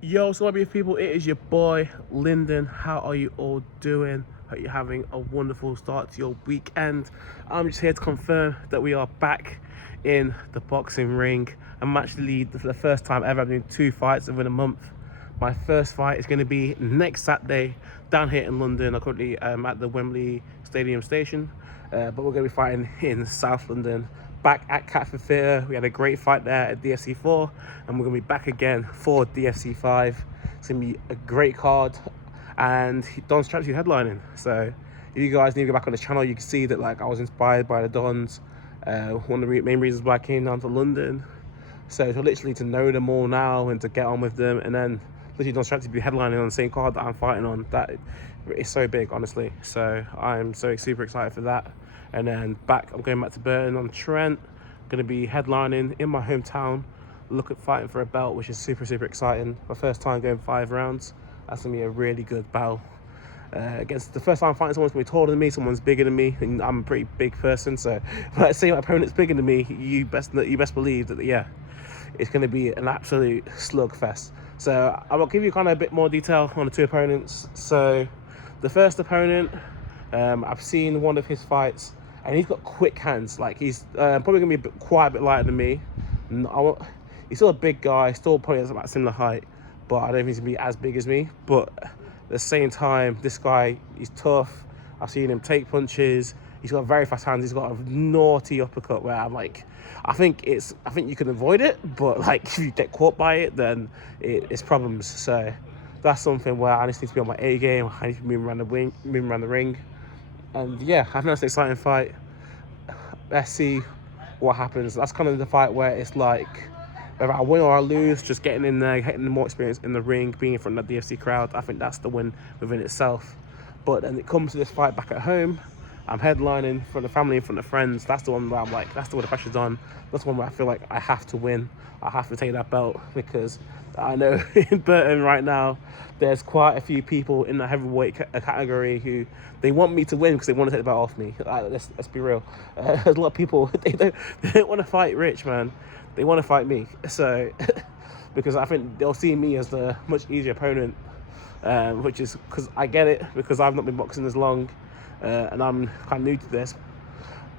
Yo, so beautiful people, it is your boy Lyndon. How are you all doing? Hope you're having a wonderful start to your weekend. I'm just here to confirm that we are back in the boxing ring. I'm actually, for the first time ever, I'm doing 2 fights within a month. My first fight is going to be next Saturday down here in London. I'm currently at the Wembley Stadium station, but we're going to be fighting in South London, back at Catford Theatre. We had a great fight there at DFC 4, and we're going to be back again for DFC 5. It's going to be a great card, and Don's Strategy headlining. So if you guys need to go back on the channel, you can see that I was inspired by the Dons. One of the main reasons why I came down to London. So to literally to know them all now and to get on with them, and then literally Don's Strategy be headlining on the same card that I'm fighting on, that is so big, honestly. So I'm so super excited for that. And then I'm going back to Burton on Trent. I'm going to be headlining in my hometown, look at fighting for a belt, which is super exciting. My first time going 5 rounds. That's going to be a really good battle. Against the first time fighting someone's going to be taller than me, someone's bigger than me, and I'm a pretty big person. So when I say my opponent's bigger than me, you best believe that, yeah, it's going to be an absolute slugfest. So I will give you kind of a bit more detail on the 2 opponents. So the first opponent, I've seen one of his fights, and he's got quick hands. He's probably going to be quite a bit lighter than me. He's still a big guy, still probably has about similar height, but I don't think he's going to be as big as me. But at the same time, this guy, he's tough. I've seen him take punches. He's got very fast hands. He's got a naughty uppercut where I'm like, I think you can avoid it, but if you get caught by it, then it's problems. So that's something where I just need to be on my A game. I need to move around the ring. And yeah, I think that's an exciting fight. Let's see what happens. That's kind of the fight where it's whether I win or I lose, just getting in there, getting more experience in the ring, being in front of the DFC crowd, I think that's the win within itself. But then it comes to this fight back at home. I'm headlining for the family, in front of friends. That's the one where I'm that's the one the pressure's on. That's the one where I feel like I have to win. I have to take that belt, because I know in Burton right now, there's quite a few people in the heavyweight category who they want me to win because they want to take the belt off me. Let's be real. There's a lot of people, they don't want to fight Rich, man. They want to fight me. So because I think they'll see me as the much easier opponent, which is because I get it, because I've not been boxing as long, and I'm kind of new to this.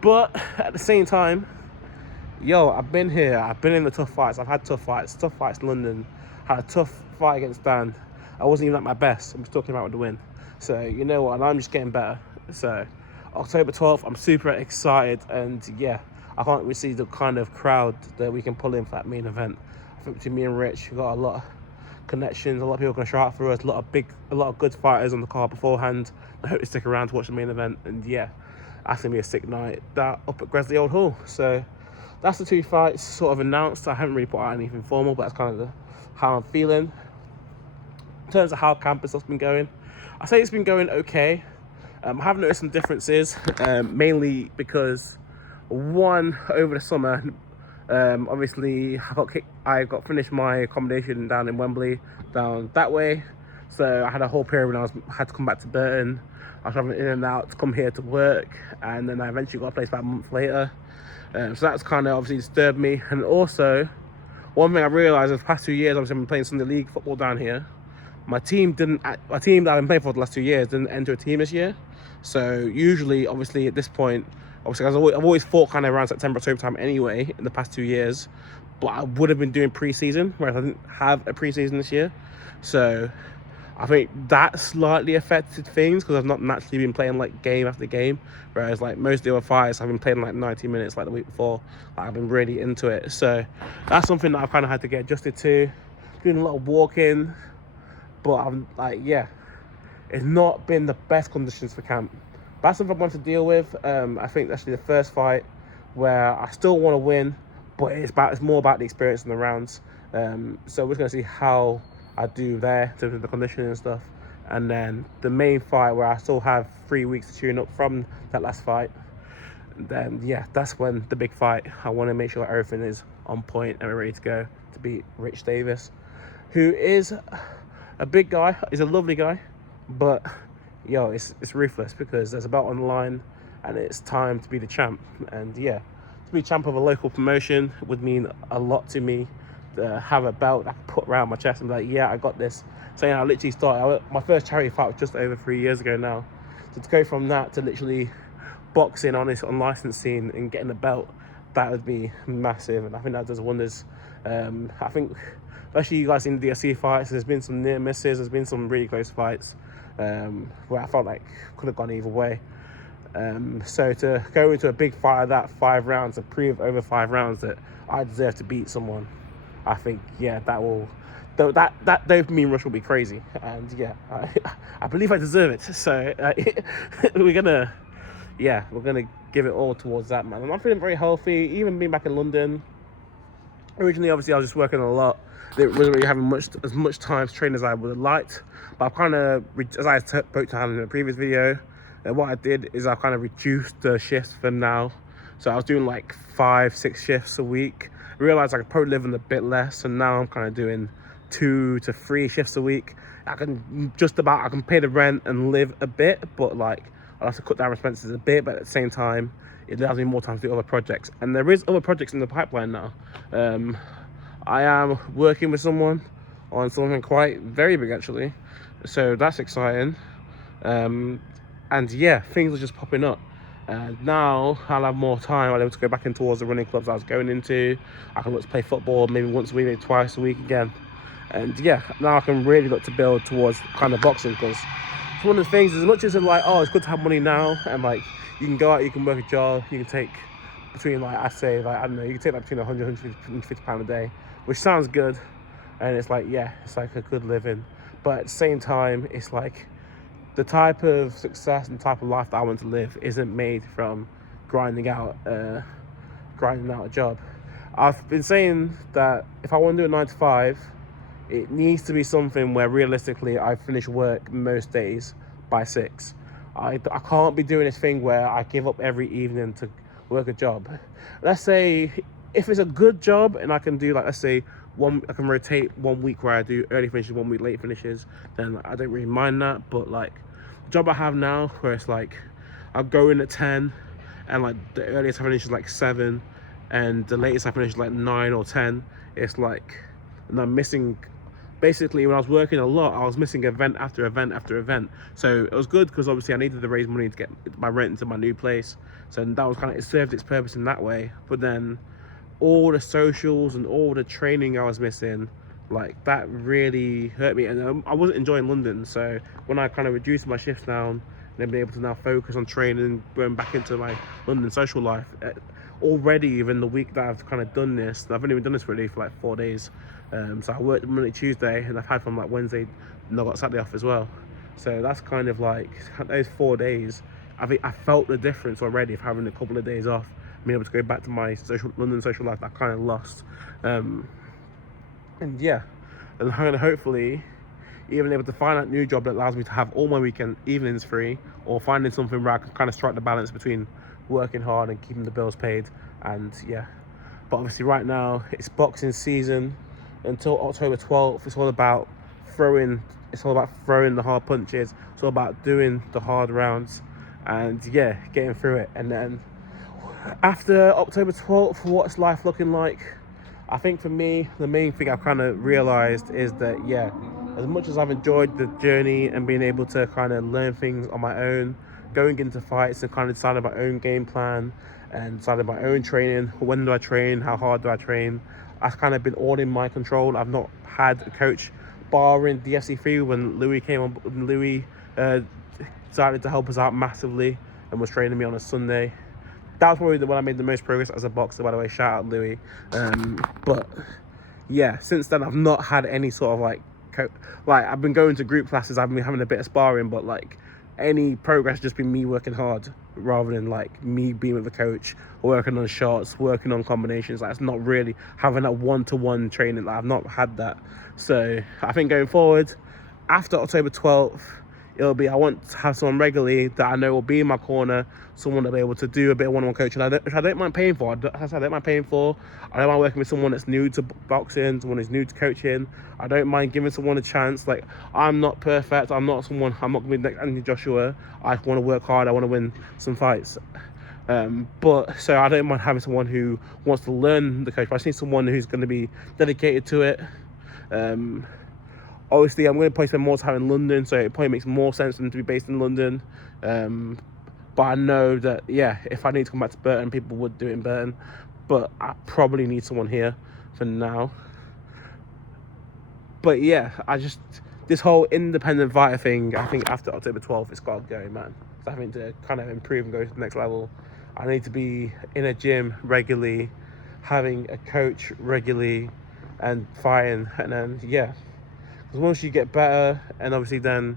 But at the same time, yo, I've been here. I've been in the tough fights. I've had tough fights in London. Had a tough fight against Dan. I wasn't even at my best. I'm just talking about with the win. So you know what? And I'm just getting better. So October 12th, I'm super excited, and yeah, I can't really see the kind of crowd that we can pull in for that main event. I think between me and Rich, we've got a lot of connections. A lot of people can show out for us. A lot of good fighters on the card beforehand. I hope they stick around to watch the main event. And yeah, that's gonna be a sick night. That up at Gresley Old Hall. So that's the 2 fights sort of announced. I haven't really put out anything formal, but that's kind of how I'm feeling. In terms of how campus has been going, I say it's been going okay. I have noticed some differences, mainly because one, over the summer, obviously I got finished my accommodation down in Wembley, down that way. So I had a whole period when I had to come back to Burton. I was traveling in and out to come here to work, and then I eventually got a place about a month later. So that's kind of obviously disturbed me. And also, one thing I realised is the past 2 years, obviously I've been playing Sunday League football down here. My team that I've been playing for the last 2 years didn't enter a team this year. So usually, obviously at this point, obviously I've always fought kind of around September, October time anyway in the past 2 years. But I would have been doing pre-season, whereas I didn't have a pre-season this year. So I think that slightly affected things, because I've not naturally been playing game after game, whereas most of the other fights I've been playing 90 minutes the week before. I've been really into it. So that's something that I've kind of had to get adjusted to. Doing a lot of walking, but I'm yeah, it's not been the best conditions for camp. That's something I want to deal with. I think actually the first fight where I still want to win, but it's more about the experience in the rounds. So we're just gonna see how I do there in terms of the conditioning and stuff. And then the main fight where I still have 3 weeks to tune up from that last fight. And then yeah, that's when the big fight. I want to make sure everything is on point and we're ready to go to beat Rich Davis, who is a big guy. He's a lovely guy, but yo, it's ruthless, because there's a belt on the line and it's time to be the champ. And yeah, to be champ of a local promotion would mean a lot to me. have a belt I can put around my chest and be like, yeah, I got this. So I literally started, my first charity fight was just over 3 years ago now. So to go from that to literally boxing on this unlicensed scene and getting a belt, that would be massive, and I think that does wonders. I think especially you guys in the DFC fights, there's been some near misses, there's been some really close fights where I felt like could have gone either way. So to go into a big fight of that 5 rounds and prove over 5 rounds that I deserve to beat someone, I think, yeah, that dopamine rush will be crazy, and yeah, I believe I deserve it. So we're gonna give it all towards that, man. And I'm feeling very healthy, even being back in London. Originally, obviously, I was just working a lot. Didn't really having as much time to train as I would have liked. But I've kind of, as I spoke to Hannah in the previous video, what I did is I kind of reduced the shifts for now. So I was doing like 5-6 shifts a week. I realized I could probably live in a bit less, and now I'm kind of doing 2 to 3 shifts a week. I can pay the rent and live a bit, but like I'll have to cut down expenses a bit, but at the same time, it allows me more time to do other projects. And there is other projects in the pipeline now. I am working with someone on something very big actually. So that's exciting. And yeah, things are just popping up. Now I'll have more time. I'll be able to go back in towards the running clubs I was going into. I can look to play football maybe once a week, maybe twice a week again. And yeah, now I can really look to build towards kind of boxing, because it's one of the things, as much as it's like, oh, it's good to have money now, and like you can go out, you can work a job, you can take between like, I say like, I don't know, you can take like between 100 and 150 pounds a day, which sounds good, and it's like, yeah, it's like a good living. But at the same time, it's like the type of success and type of life that I want to live isn't made from grinding out a job. I've been saying that if I want to do a 9 to 5, it needs to be something where realistically I finish work most days by 6. I can't be doing this thing where I give up every evening to work a job. Let's say if it's a good job and I can do like, let's say I can rotate 1 week where I do early finishes, 1 week late finishes, then I don't really mind that. But like the job I have now, where it's like I'll go in at 10 and like the earliest I finish is like 7 and the latest I finish is like 9 or 10, it's like, and I'm missing. Basically, when I was working a lot, I was missing event after event after event. So it was good because obviously I needed to raise money to get my rent into my new place. So that was kind of, it served its purpose in that way. But then all the socials and all the training I was missing, like that really hurt me. And I wasn't enjoying London. So when I kind of reduced my shifts down and then be able to now focus on training, going back into my London social life, already even the week that I've kind of done this, I've only been done this really for like 4 days. So I worked Monday, Tuesday, and I've had from like Wednesday, and I got Saturday off as well. So that's kind of like those 4 days. I think I felt the difference already of having a couple of days off, being able to go back to my London social life that I kind of lost. And yeah, and I'm gonna hopefully even able to find that new job that allows me to have all my weekend evenings free, or finding something where I can kind of strike the balance between working hard and keeping the bills paid. And yeah, but obviously right now it's boxing season until October 12th. It's all about throwing the hard punches. It's all about doing the hard rounds and yeah, getting through it. And then after October 12th, what's life looking like? I think for me, the main thing I've kind of realized is that, yeah, as much as I've enjoyed the journey and being able to kind of learn things on my own, going into fights and kind of deciding my own game plan and deciding my own training, when do I train, how hard do I train, I've kind of been all in my control. I've not had a coach, barring DFC3 when Louis came on. Louis decided to help us out massively and was training me on a Sunday. That was probably when I made the most progress as a boxer, by the way. Shout out Louis. But yeah, since then I've not had any sort of like I've been going to group classes, I've been having a bit of sparring, but like any progress just been me working hard rather than like me being with a coach, working on shots, working on combinations. Like it's not really having that one-to-one training. Like I've not had that. So I think going forward after October 12th, it'll be, I want to have someone regularly that I know will be in my corner, someone that'll be able to do a bit of one-on-one coaching, which I don't mind paying for. I don't mind paying for. I don't mind working with someone that's new to boxing, someone who's new to coaching. I don't mind giving someone a chance. Like, I'm not perfect. I'm not going to be like Anthony Joshua. I want to work hard. I want to win some fights. But so I don't mind having someone who wants to learn the coach, but I just need someone who's going to be dedicated to it. Obviously, I'm going to probably spend more time in London, so it probably makes more sense for them to be based in London. But I know that, yeah, if I need to come back to Burton, people would do it in Burton. But I probably need someone here for now. But yeah, this whole independent fighter thing, I think after October 12th, it's got to go, man. So I think to kind of improve and go to the next level, I need to be in a gym regularly, having a coach regularly, and fighting. And then, yeah. Because once you get better, and obviously then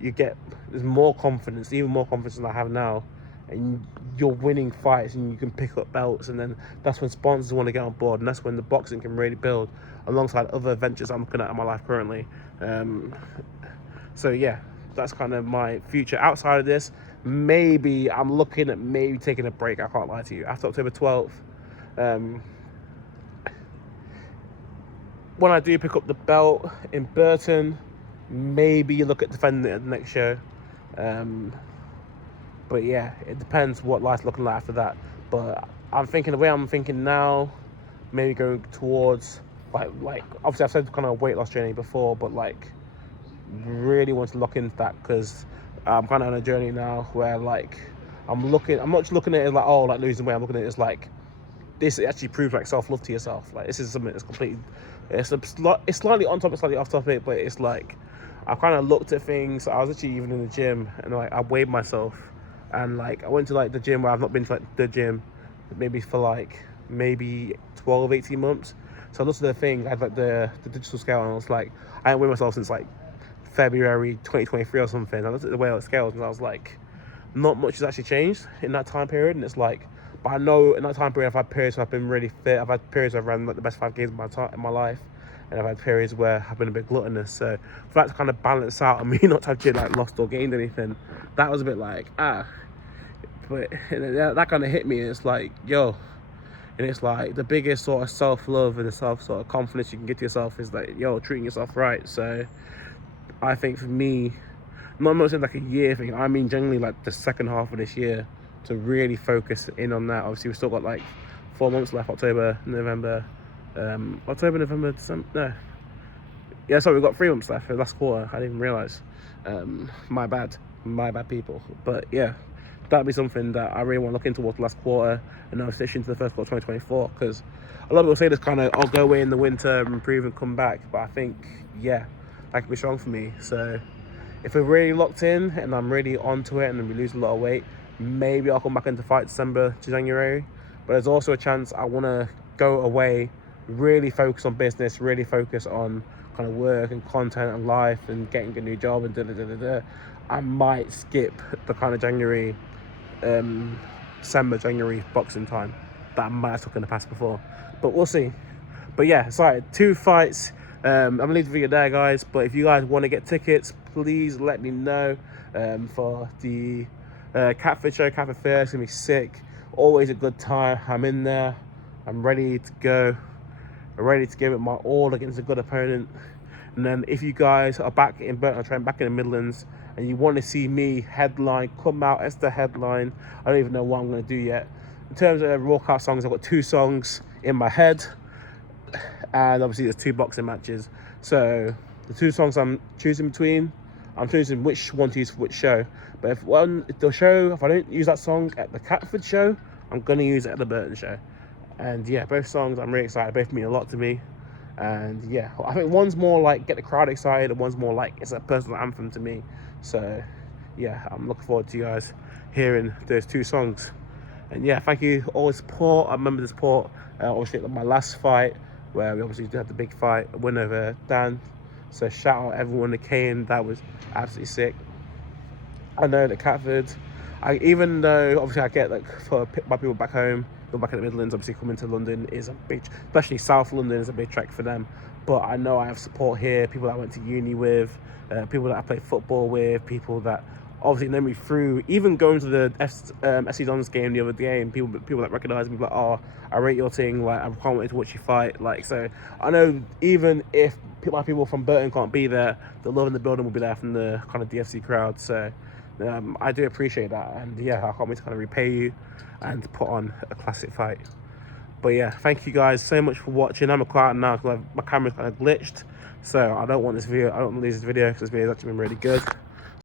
there's more confidence, even more confidence than I have now, and you're winning fights and you can pick up belts, and then that's when sponsors want to get on board, and that's when the boxing can really build alongside other ventures I'm looking at in my life currently. So yeah, that's kind of my future. Outside of this, maybe I'm looking at maybe taking a break, I can't lie to you, after October 12th. When I do pick up the belt in Burton, maybe look at defending it at the next show. But yeah, it depends what life's looking like after that. But I'm thinking the way I'm thinking now, maybe going towards like obviously I've said kind of weight loss journey before, but like really want to look into that, because I'm kind of on a journey now where like I'm not just looking at it like, oh, like losing weight. I'm looking at it as like, this actually proves like self-love to yourself. Like, this is something that's completely, it's slightly on topic, slightly off topic, but it's like I've kind of looked at things. I was actually even in the gym, and like I weighed myself, and like I went to like the gym where I've not been to like the gym maybe for like maybe 12-18 months. So I looked at the thing, I had like the digital scale, and I was like, I haven't weighed myself since like February 2023 or something. I looked at the way I scales, and I was like, not much has actually changed in that time period. And it's like, but I know in that time period I've had periods where I've been really fit. I've had periods where I've ran like the best 5 games in my life, and I've had periods where I've been a bit gluttonous. So for that to kind of balance out and me not to have like lost or gained anything, that was a bit like but that kind of hit me, and it's like, yo, and it's like the biggest sort of self-love and the sort of confidence you can get to yourself is like, yo, treating yourself right. So I think for me, not saying like a year thing, I mean generally like the second half of this year, to really focus in on that. Obviously we've still got like 4 months left, October, November, December, no. Yeah, sorry, we've got 3 months left for the last quarter. I didn't even realise. My bad people. But yeah, that'd be something that I really want to look into towards the last quarter, and now switch into the first quarter of 2024, because a lot of people say this kind of, I'll go away in the winter, improve and come back, but I think, yeah, that could be strong for me. So if we're really locked in and I'm really onto it and we lose a lot of weight, maybe I'll come back into fight December to January. But there's also a chance I want to go away, really focus on business, really focus on kind of work and content and life and getting a new job and I might skip the kind of January, December, January boxing time that I might have took in the past before. But we'll see. But yeah, sorry, 2 fights. I'm gonna leave the video there, guys, but if you guys want to get tickets, please let me know for the Catford show. Catford Fair, it's gonna be sick. Always a good time. I'm in there, I'm ready to go, I'm ready to give it my all against a good opponent. And then if you guys are back in Burton, I'm back in the Midlands, and you want to see me headline, come out as the headline. I don't even know what I'm going to do yet. In terms of walkout songs, I've got 2 songs in my head, and obviously there's 2 boxing matches. So the 2 songs I'm choosing between, I'm choosing which one to use for which show. But if I don't use that song at the Catford show, I'm going to use it at the Burton show. And yeah, both songs I'm really excited, both mean a lot to me. And yeah, I think one's more like get the crowd excited, and one's more like it's a personal anthem to me. So yeah, I'm looking forward to you guys hearing those 2 songs. And yeah, thank you all the support. I remember the support obviously at my last fight, where we obviously had the big fight, a win over Dan. So shout out everyone that came, that was absolutely sick. I know that Catford, even though obviously I get like for my people back home, go back in the Midlands, obviously coming to London is a big, especially South London is a big trek for them. But I know I have support here, people that I went to uni with, people that I played football with, people that obviously know me through, even going to the SC Dons game the other day, and people that recognise me, like, oh, I rate your thing, like, I can't wait to watch you fight. Like, so I know even if my people from Burton can't be there, the love in the building will be there from the kind of DFC crowd. So I do appreciate that, and yeah, I can't wait to kind of repay you and put on a classic fight. But yeah, thank you guys so much for watching. I'm quiet now because my camera's kind of glitched, so I don't want to lose this video because this video has actually been really good.